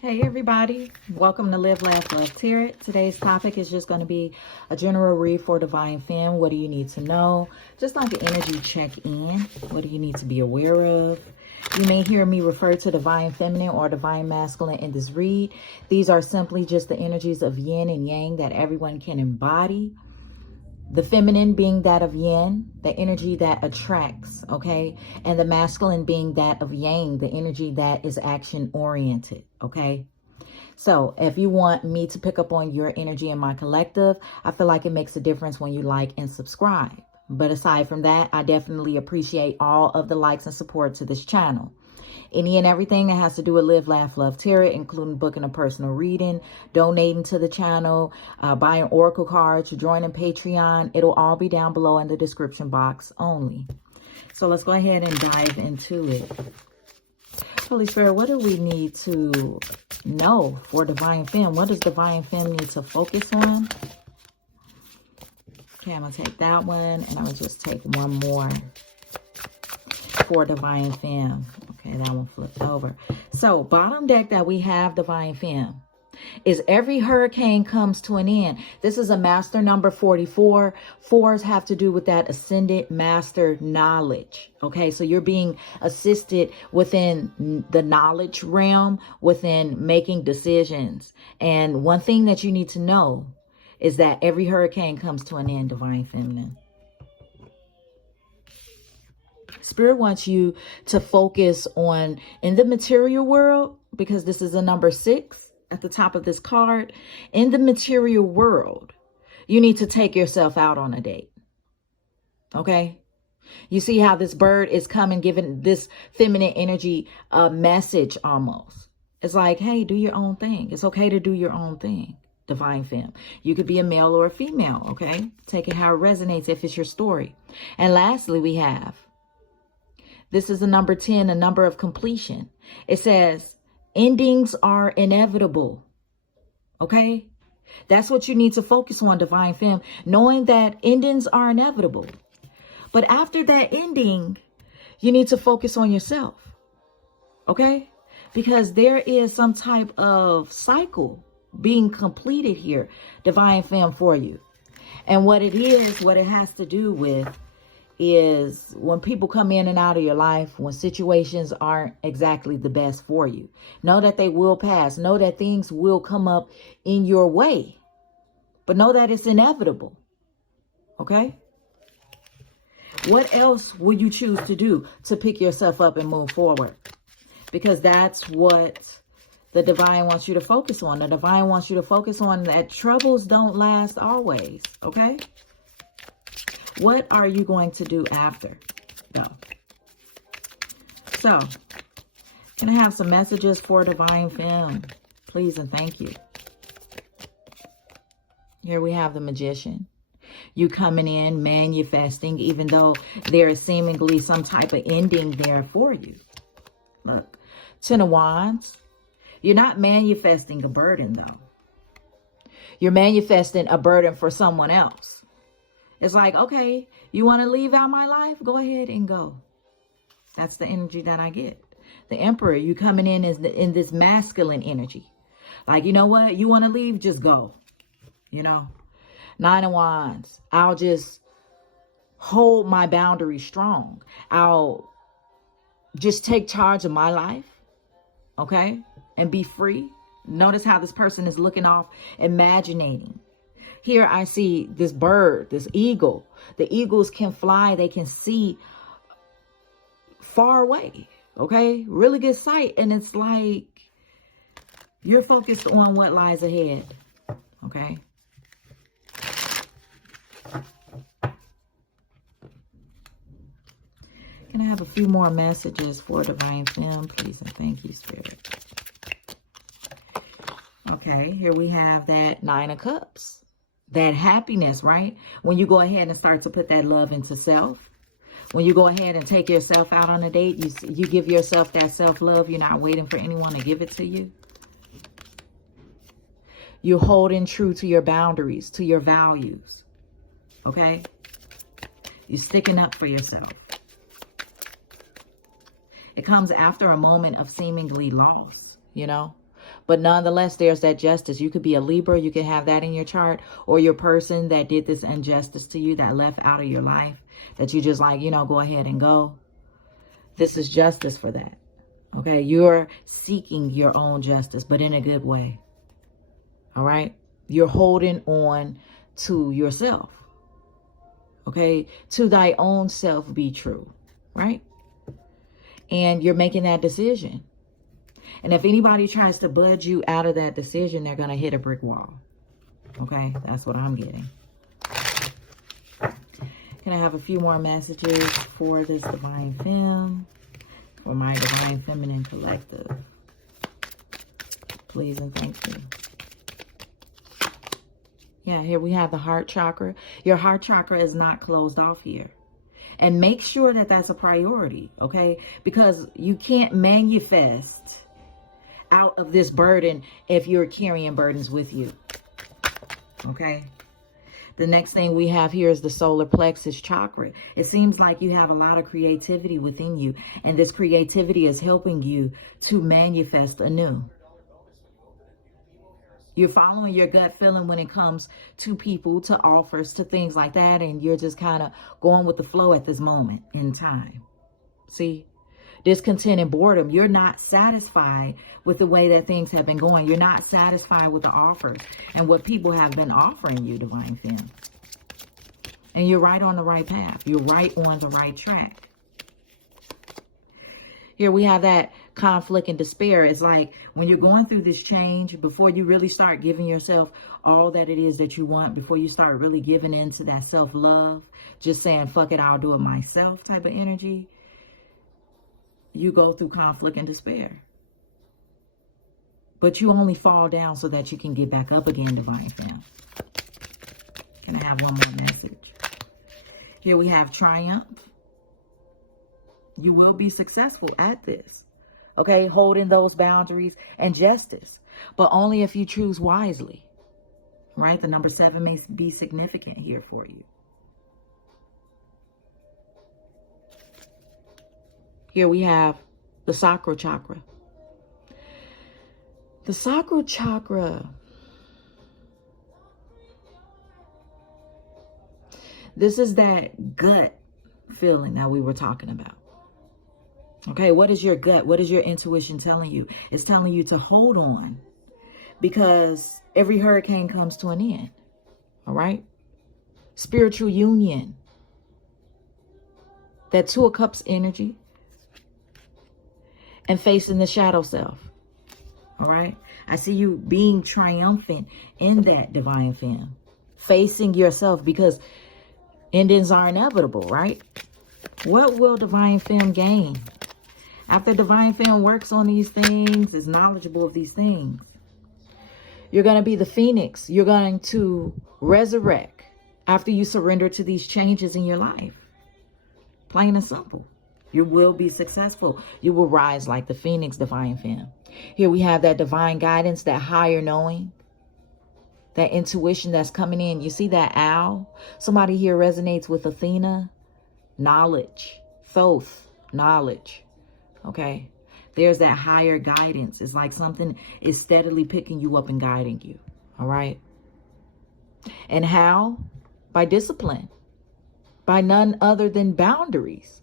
Hey everybody, welcome to Live, Laugh, Love, Tarot. Today's topic is just going to be a general read for Divine Femme. What do you need to know? Just like an energy check-in. What do you need to be aware of? You may hear me refer to Divine Feminine or Divine Masculine in this read. These are simply just the energies of yin and yang that everyone can embody. The feminine being that of yin, the energy that attracts, okay? And the masculine being that of yang, the energy that is action-oriented, okay? So if you want me to pick up on your energy in my collective, I feel like it makes a difference when you like and subscribe. But aside from that, I definitely appreciate all of the likes and support to this channel. Any and everything that has to do with Live, Laugh, Love, Tarot, including booking a personal reading, donating to the channel, buying oracle cards, joining Patreon, it'll all be down below in the description box only. So let's go ahead and dive into it. Holy Spirit, what do we need to know for Divine Femme? What does Divine Femme need to focus on? Okay, I'm going to take that one, and I'm going to just take one more for Divine Femme. Okay, that one flipped over. So, bottom deck that we have, Divine Femme, is every hurricane comes to an end. This is a master number 44. Fours have to do with that ascended master knowledge. Okay, so you're being assisted within the knowledge realm, within making decisions. And one thing that you need to know is that every hurricane comes to an end, Divine Feminine. Spirit wants you to focus on, in the material world, because this is a number 6 at the top of this card. In the material world, you need to take yourself out on a date. Okay? You see how this bird is coming, giving this feminine energy a message almost. It's like, hey, do your own thing. It's okay to do your own thing, Divine Femme. You could be a male or a female, okay? Take it how it resonates if it's your story. And lastly, we have, this is the number 10, a number of completion. It says, endings are inevitable. Okay? That's what you need to focus on, Divine Femme. Knowing that endings are inevitable. But after that ending, you need to focus on yourself. Okay? Because there is some type of cycle being completed here, Divine Femme, for you. And what it is, what it has to do with, is when people come in and out of your life, when situations aren't exactly the best for you, know that they will pass. Know that things will come up in your way, but know that it's inevitable. Okay? What else will you choose to do to pick yourself up and move forward? Because that's what the divine wants you to focus on. The divine wants you to focus on that troubles don't last always. Okay? What are you going to do after, though? So, can I have some messages for Divine Femme? Please and thank you. Here we have the Magician. You coming in, manifesting, even though there is seemingly some type of ending there for you. Look, Ten of Wands. You're not manifesting a burden, though. You're manifesting a burden for someone else. It's like, okay, you want to leave out my life? Go ahead and go. That's the energy that I get. The Emperor, you coming in in this masculine energy. Like, you know what? You want to leave? Just go. You know? Nine of Wands. I'll just hold my boundaries strong. I'll just take charge of my life. Okay? And be free. Notice how this person is looking off, imaginating. Here I see this bird, this eagle. The eagles can fly. They can see far away. Okay? Really good sight. And it's like you're focused on what lies ahead. Okay? Can I have a few more messages for Divine Femme, please? And thank you, Spirit. Okay, here we have that Nine of Cups. That happiness, right? When you go ahead and start to put that love into self. When you go ahead and take yourself out on a date, you give yourself that self-love. You're not waiting for anyone to give it to you. You're holding true to your boundaries, to your values. Okay? You're sticking up for yourself. It comes after a moment of seemingly loss, you know? But nonetheless, there's that justice. You could be a Libra. You could have that in your chart, or your person that did this injustice to you, that left out of your life, that you just like, you know, go ahead and go. This is justice for that. Okay. You're seeking your own justice, but in a good way. All right. You're holding on to yourself. Okay. To thy own self be true. Right. And you're making that decision. And if anybody tries to budge you out of that decision, they're going to hit a brick wall. Okay, that's what I'm getting. Can I have a few more messages for this Divine Femme? For my Divine Feminine Collective. Please and thank you. Yeah, here we have the heart chakra. Your heart chakra is not closed off here. And make sure that that's a priority, okay? Because you can't manifest out of this burden if you're carrying burdens with you, okay? The next thing we have here is the solar plexus chakra. It seems like you have a lot of creativity within you, and this creativity is helping you to manifest anew. You're following your gut feeling when it comes to people, to offers, to things like that. And you're just kind of going with the flow at this moment in time. See, discontent and boredom. You're not satisfied with the way that things have been going. You're not satisfied with the offers and what people have been offering you, Divine Femme. And you're right on the right path. You're right on the right track. Here we have that conflict and despair. It's like when you're going through this change, before you really start giving yourself all that it is that you want, before you start really giving into that self-love, just saying, fuck it, I'll do it myself type of energy, you go through conflict and despair. But you only fall down so that you can get back up again, Divine Femme. Can I have one more message? Here we have triumph. You will be successful at this. Okay, holding those boundaries and justice. But only if you choose wisely. Right? The number 7 may be significant here for you. Here we have the Sacral Chakra. The Sacral Chakra. This is that gut feeling that we were talking about. Okay, what is your gut? What is your intuition telling you? It's telling you to hold on, because every hurricane comes to an end. All right? Spiritual union. That 2 of Cups energy. And facing the shadow self. All right? I see you being triumphant in that, Divine Femme. Facing yourself, because endings are inevitable, right? What will Divine Femme gain? After Divine Femme works on these things, is knowledgeable of these things, you're going to be the phoenix. You're going to resurrect after you surrender to these changes in your life. Plain and simple. You will be successful. You will rise like the phoenix, Divine Femme. Here we have that divine guidance, that higher knowing, that intuition that's coming in. You see that owl? Somebody here resonates with Athena. Knowledge. Thoth. Knowledge. Okay, there's that higher guidance. It's like something is steadily picking you up and guiding you. All right. And how? By discipline. By none other than boundaries.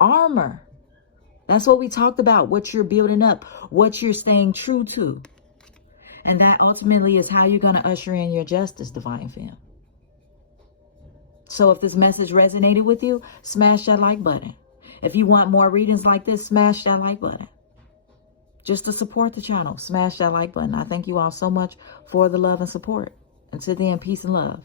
Armor. That's what we talked about. What you're building up. What you're staying true to. And that ultimately is how you're going to usher in your justice, Divine Femme. So if this message resonated with you, smash that like button. If you want more readings like this, smash that like button. Just to support the channel, smash that like button. I thank you all so much for the love and support. Until then, peace and love.